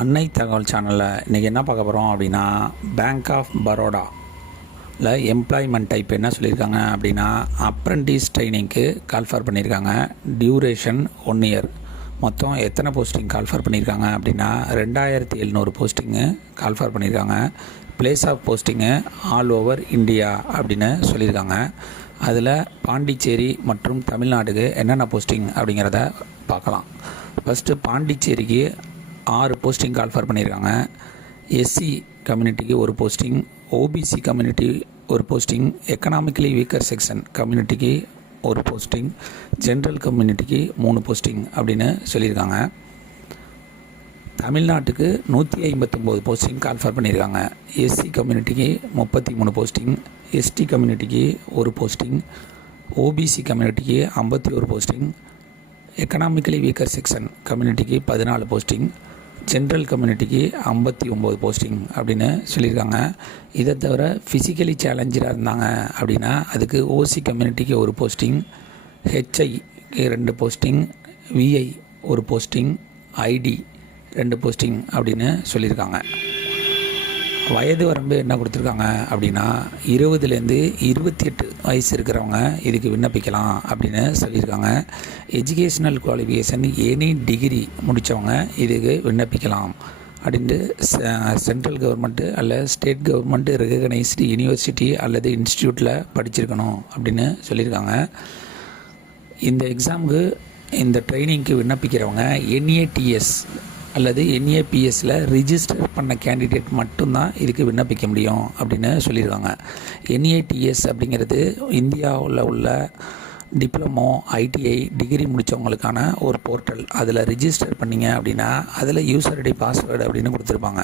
அன்னை தகவல் சேனலில் இன்றைக்கி என்ன பார்க்க போகிறோம் அப்படின்னா, பேங்க் ஆஃப் பரோடாவில் எம்ப்ளாய்மெண்ட் டைப் என்ன சொல்லியிருக்காங்க அப்படின்னா, அப்ரெண்டிஸ் ட்ரைனிங்க்கு கால்ஃபர் பண்ணியிருக்காங்க. Duration 1 year. மொத்தம் எத்தனை போஸ்டிங் கால்ஃபர் பண்ணியிருக்காங்க அப்படின்னா 2700 போஸ்டிங்கு கால்ஃபர் பண்ணியிருக்காங்க. Place of posting all over India அப்படின்னு சொல்லியிருக்காங்க. அதில் பாண்டிச்சேரி மற்றும் தமிழ்நாடுக்கு என்னென்ன போஸ்டிங் அப்படிங்கிறத பார்க்கலாம். ஃபஸ்ட்டு பாண்டிச்சேரிக்கு 6 போஸ்டிங் கால்ஃபர் பண்ணியிருக்காங்க. எஸ்சி கம்யூனிட்டிக்கு 1 posting, OBC community 1 posting, economically weaker section கம்யூனிட்டிக்கு 1 போஸ்டிங், ஜென்ரல் கம்யூனிட்டிக்கு 3 போஸ்டிங் அப்படின்னு சொல்லியிருக்காங்க. தமிழ்நாட்டுக்கு 159 போஸ்டிங் கால்ஃபர் பண்ணியிருக்காங்க. எஸ்சி கம்யூனிட்டிக்கு 33 போஸ்டிங், எஸ்டி கம்யூனிட்டிக்கு 1 போஸ்டிங், ஓபிசி கம்யூனிட்டிக்கு 51 போஸ்டிங், எக்கனாமிக்கலி வீக்கர் செக்ஷன் கம்யூனிட்டிக்கு 14 போஸ்டிங், ஜென்ரல் கம்யூனிட்டிக்கு 59 போஸ்டிங் அப்படின்னு சொல்லியிருக்காங்க. இதை தவிர ஃபிசிக்கலி சேலஞ்சராக இருந்தாங்க அப்படின்னா அதுக்கு ஓசி கம்யூனிட்டிக்கு 1 போஸ்டிங், ஹெச்ஐக்கு 2 posting, VI 1 posting, ID 2 posting அப்படின்னு சொல்லியிருக்காங்க. வயது வரம்பு என்ன கொடுத்துருக்காங்க அப்படின்னா 20லேருந்து 28 வயசு இருக்கிறவங்க இதுக்கு விண்ணப்பிக்கலாம் அப்படின்னு சொல்லியிருக்காங்க. எஜுகேஷ்னல் குவாலிஃபிகேஷன் எனி டிகிரி முடித்தவங்க இதுக்கு விண்ணப்பிக்கலாம் அப்படின்ட்டு சென்ட்ரல் கவர்மெண்ட்டு அல்ல ஸ்டேட் கவர்மெண்ட்டு ரெகக்னைஸ்டு யூனிவர்சிட்டி அல்லது இன்ஸ்டியூட்டில் படிச்சிருக்கணும் அப்படின்னு சொல்லியிருக்காங்க. இந்த எக்ஸாமுக்கு இந்த ட்ரைனிங்க்கு விண்ணப்பிக்கிறவங்க என்ஏடிஎஸ் அல்லது என்ஏபிஎஸ்சில் ரிஜிஸ்டர் பண்ண கேண்டிடேட் மட்டும்தான் இதுக்கு விண்ணப்பிக்க முடியும் அப்படின்னு சொல்லியிருக்காங்க. என்ஏடிஎஸ் அப்படிங்கிறது இந்தியாவில் உள்ள டிப்ளமோ, ஐடிஐ டிகிரி முடித்தவங்களுக்கான ஒரு போர்ட்டல். அதில் ரிஜிஸ்டர் பண்ணிங்க அப்படின்னா அதில் யூசர் ஐடி பாஸ்வேர்டு அப்படின்னு கொடுத்துருப்பாங்க.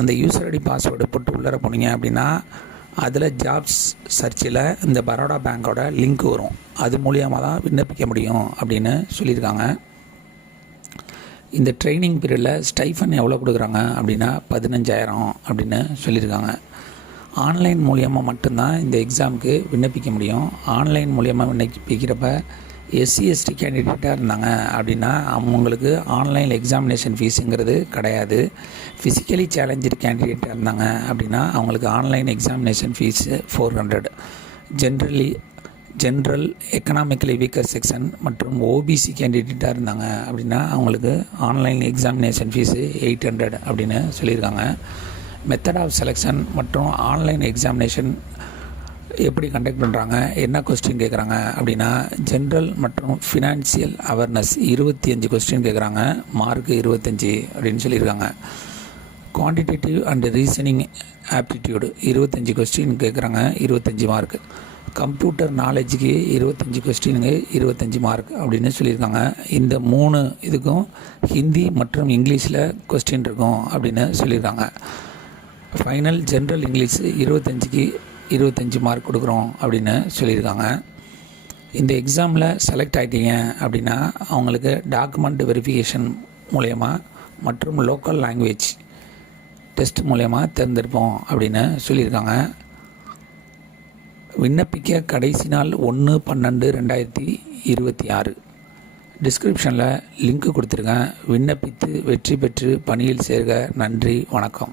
அந்த யூசர் ஐடி பாஸ்வேர்டு போட்டு உள்ளே போனீங்க அப்படின்னா அதில் ஜாப்ஸ் சர்ச்சில் இந்த பரோடா பேங்கோட லிங்க் வரும். அது மூலியமாக தான் விண்ணப்பிக்க முடியும் அப்படின்னு சொல்லியிருக்காங்க. இந்த ட்ரைனிங் பீரியடில் ஸ்டைஃபன் எவ்வளோ கொடுக்குறாங்க அப்படின்னா 15,000 அப்படின்னு சொல்லியிருக்காங்க. ஆன்லைன் மூலியமாக மட்டும்தான் இந்த எக்ஸாமுக்கு விண்ணப்பிக்க முடியும். ஆன்லைன் மூலியமாக விண்ணப்பிக்கிறப்ப எஸ்சி எஸ்டி கேண்டிடேட்டாக இருந்தாங்க அப்படின்னா அவங்களுக்கு ஆன்லைன் எக்ஸாமினேஷன் ஃபீஸுங்கிறது கிடையாது. ஃபிசிக்கலி சேலஞ்சர் கேண்டிடேட்டாக இருந்தாங்க அப்படின்னா அவங்களுக்கு online examination fees 400. General economically weaker section மற்றும் ஓபிசி கேண்டிடேட்டாக இருந்தாங்க அப்படின்னா அவங்களுக்கு ஆன்லைன் எக்ஸாமினேஷன் ஃபீஸு 800 அப்படின்னு சொல்லியிருக்காங்க. மெத்தட் ஆஃப் செலெக்ஷன் மற்றும் ஆன்லைன் எக்ஸாமினேஷன் எப்படி கண்டக்ட் பண்ணுறாங்க, என்ன கொஸ்டின் கேட்குறாங்க அப்படின்னா ஜென்ரல் மற்றும் ஃபினான்சியல் அவேர்னஸ் 25 கொஸ்டின் கேட்குறாங்க. மார்க்கு 25 அப்படின்னு சொல்லியிருக்காங்க. Quantitative and reasoning aptitude 25 question கேட்குறாங்க, 25 மார்க். கம்ப்யூட்டர் நாலேஜுக்கு 25 கொஸ்டினுங்க, 25 மார்க் அப்படின்னு சொல்லியிருக்காங்க. இந்த 3 இதுக்கும் ஹிந்தி மற்றும் இங்கிலீஷில் கொஸ்டின் இருக்கும் அப்படின்னு சொல்லியிருக்காங்க. ஃபைனல் ஜென்ரல் இங்கிலீஷ் 25க்கு 25 மார்க் கொடுக்குறோம் அப்படின்னு சொல்லியிருக்காங்க. இந்த எக்ஸாமில் செலக்ட் ஆகிட்டீங்க அப்படின்னா அவங்களுக்கு டாக்குமெண்ட் வெரிஃபிகேஷன் மூலயமா மற்றும் லோக்கல் லாங்குவேஜ் டெஸ்ட் மூலயமா தேர்ந்தெடுப்போம் அப்படின்னு சொல்லியிருக்காங்க. விண்ணப்பிக்க கடைசி நாள் 1/12/2026. டிஸ்கிரிப்ஷனில் லிங்க் கொடுத்துருக்கேன். விண்ணப்பித்து வெற்றி பெற்று பணியில் சேர்க. நன்றி, வணக்கம்.